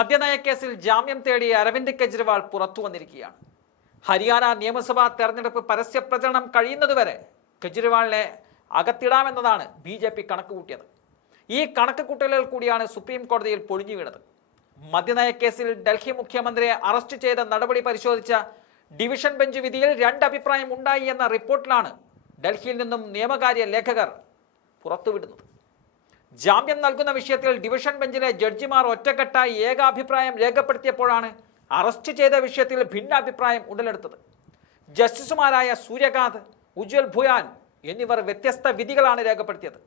മദ്യനയ കേസിൽ ജാമ്യം തേടി അരവിന്ദ് കെജ്രിവാൾ പുറത്തു വന്നിരിക്കുകയാണ്. ഹരിയാന നിയമസഭാ തെരഞ്ഞെടുപ്പ് പരസ്യ പ്രചരണം കഴിയുന്നതുവരെ കെജ്രിവാളിനെ അകത്തിടാമെന്നതാണ് ബി ജെ പി കണക്ക് കൂട്ടിയത്. ഈ കണക്ക് കൂട്ടലുകൾ കൂടിയാണ് സുപ്രീം കോടതിയിൽ പൊളിഞ്ഞു വീണത്. മദ്യനയ കേസിൽ ഡൽഹി മുഖ്യമന്ത്രിയെ അറസ്റ്റ് ചെയ്ത നടപടി പരിശോധിച്ച ഡിവിഷൻ ബെഞ്ച് വിധിയിൽ രണ്ട് അഭിപ്രായം ഉണ്ടായി എന്ന റിപ്പോർട്ടിലാണ് ഡൽഹിയിൽ നിന്നും നിയമകാര്യ ലേഖകർ പുറത്തുവിടുന്നത്. ജാമ്യം നൽകുന്ന വിഷയത്തിൽ ഡിവിഷൻ ബെഞ്ചിലെ ജഡ്ജിമാർ ഒറ്റക്കെട്ടായി ഏകാഭിപ്രായം രേഖപ്പെടുത്തിയപ്പോഴാണ് അറസ്റ്റ് ചെയ്ത വിഷയത്തിൽ ഭിന്നാഭിപ്രായം ഉടലെടുത്തത്. ജസ്റ്റിസുമാരായ സൂര്യകാന്ത് ഉജ്വൽ ഭുയാൻ എന്നിവർ വ്യത്യസ്ത വിധികളാണ് രേഖപ്പെടുത്തിയത്.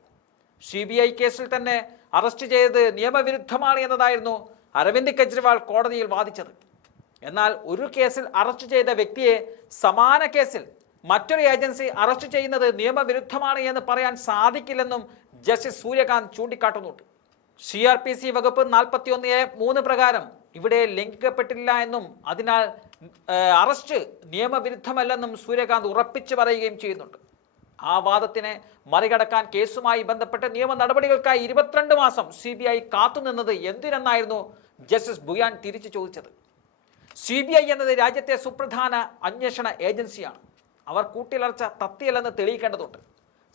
സി ബി ഐ കേസിൽ തന്നെ അറസ്റ്റ് ചെയ്തത് നിയമവിരുദ്ധമാണ് എന്നതായിരുന്നു അരവിന്ദ് കെജ്രിവാൾ കോടതിയിൽ വാദിച്ചത്. എന്നാൽ ഒരു കേസിൽ അറസ്റ്റ് ചെയ്ത വ്യക്തിയെ സമാന കേസിൽ മറ്റൊരു ഏജൻസി അറസ്റ്റ് ചെയ്യുന്നത് നിയമവിരുദ്ധമാണ് എന്ന് പറയാൻ സാധിക്കില്ലെന്നും ജസ്റ്റിസ് സൂര്യകാന്ത് ചൂണ്ടിക്കാട്ടുന്നുണ്ട്. സി ആർ പി സി വകുപ്പ് നാൽപ്പത്തി ഒന്ന് എ മൂന്ന് പ്രകാരം ഇവിടെ ലംഘിക്കപ്പെട്ടില്ല എന്നും അതിനാൽ അറസ്റ്റ് നിയമവിരുദ്ധമല്ലെന്നും സൂര്യകാന്ത് ഉറപ്പിച്ചു പറയുകയും ചെയ്യുന്നുണ്ട്. ആ വാദത്തിനെ മറികടക്കാൻ കേസുമായി ബന്ധപ്പെട്ട് നിയമ നടപടികൾക്കായി ഇരുപത്തിരണ്ട് മാസം സി ബി ഐ കാത്തുനിന്നത് എന്തിനെന്നായിരുന്നു ജസ്റ്റിസ് ബുയാൻ തിരിച്ചു ചോദിച്ചത്. സി ബി ഐ എന്നത് രാജ്യത്തെ സുപ്രധാന അന്വേഷണ ഏജൻസിയാണ്. അവർ കൂട്ടിലർച്ച തത്തിയല്ലെന്ന് തെളിയിക്കേണ്ടതുണ്ട്.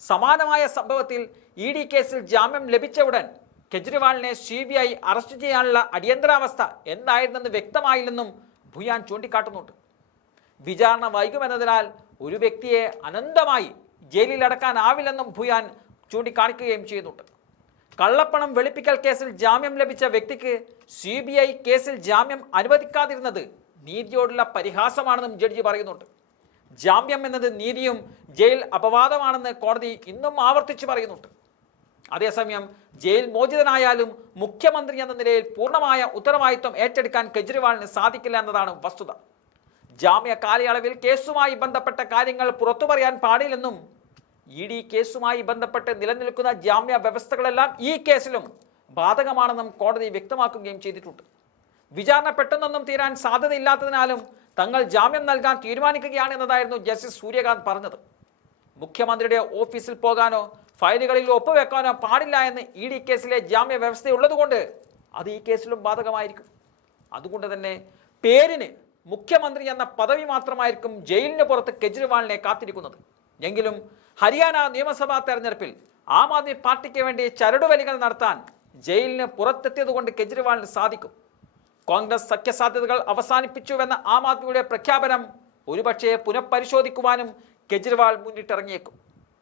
സമാനമായ സംഭവത്തിൽ ഇ ഡി കേസിൽ ജാമ്യം ലഭിച്ച ഉടൻ കെജ്രിവാളിനെ സി ബി ഐ അറസ്റ്റ് ചെയ്യാനുള്ള അടിയന്തരാവസ്ഥ എന്തായിരുന്നെന്ന് വ്യക്തമായില്ലെന്നും ഭുയാൻ ചൂണ്ടിക്കാട്ടുന്നുണ്ട്. വിചാരണ വൈകുമെന്നതിനാൽ ഒരു വ്യക്തിയെ അനന്തമായി ജയിലിൽ അടക്കാനാവില്ലെന്നും ഭുയാൻ ചൂണ്ടിക്കാണിക്കുകയും ചെയ്യുന്നുണ്ട്. കള്ളപ്പണം വെളുപ്പിക്കൽ കേസിൽ ജാമ്യം ലഭിച്ച വ്യക്തിക്ക് സി കേസിൽ ജാമ്യം അനുവദിക്കാതിരുന്നത് നീതിയോടുള്ള പരിഹാസമാണെന്നും ജഡ്ജി പറയുന്നുണ്ട്. ജാമ്യം എന്നത് നീതിയും ജയിൽ അപവാദമാണെന്ന് കോടതി ഇന്നും ആവർത്തിച്ചു പറയുന്നുണ്ട്. അതേസമയം ജയിൽ മോചിതനായാലും മുഖ്യമന്ത്രി എന്ന നിലയിൽ പൂർണമായ ഉത്തരവാദിത്വം ഏറ്റെടുക്കാൻ കെജ്രിവാളിന് സാധിക്കില്ല എന്നതാണ് വസ്തുത. ജാമ്യ കാലയളവിൽ കേസുമായി ബന്ധപ്പെട്ട കാര്യങ്ങൾ പുറത്തു പറയാൻ പാടില്ലെന്നും ഇ ഡി കേസുമായി ബന്ധപ്പെട്ട് നിലനിൽക്കുന്ന ജാമ്യ വ്യവസ്ഥകളെല്ലാം ഈ കേസിലും ബാധകമാണെന്നും കോടതി വ്യക്തമാക്കുകയും ചെയ്തിട്ടുണ്ട്. വിചാരണ പെട്ടെന്നൊന്നും തീരാൻ സാധ്യതയില്ലാത്തതിനാലും തങ്ങൾ ജാമ്യം നൽകാൻ തീരുമാനിക്കുകയാണ് എന്നതായിരുന്നു ജസ്റ്റിസ് സൂര്യകാന്ത് പറഞ്ഞത്. മുഖ്യമന്ത്രിയുടെ ഓഫീസിൽ പോകാനോ ഫയലുകളിൽ ഒപ്പുവെക്കാനോ പാടില്ല എന്ന് ഇ ഡി കേസിലെ ജാമ്യ വ്യവസ്ഥയുള്ളതുകൊണ്ട് അത് ഈ കേസിലും ബാധകമായിരിക്കും. അതുകൊണ്ട് തന്നെ പേരിന് മുഖ്യമന്ത്രി എന്ന പദവി മാത്രമായിരിക്കും ജയിലിന് പുറത്ത് കെജ്രിവാളിനെ കാത്തിരിക്കുന്നത്. എങ്കിലും ഹരിയാന നിയമസഭാ തെരഞ്ഞെടുപ്പിൽ ആം ആദ്മി പാർട്ടിക്ക് വേണ്ടി ചരടുവലികൾ നടത്താൻ ജയിലിന് പുറത്തെത്തിയതുകൊണ്ട് കെജ്രിവാളിന് സാധിക്കും. കോൺഗ്രസ് സഖ്യസാധ്യതകൾ അവസാനിപ്പിച്ചുവെന്ന ആം ആദ്മിയുടെ പ്രഖ്യാപനം ഒരുപക്ഷെ പുനഃപരിശോധിക്കുവാനും കെജ്രിവാൾ മുന്നിട്ടിറങ്ങിയേക്കും.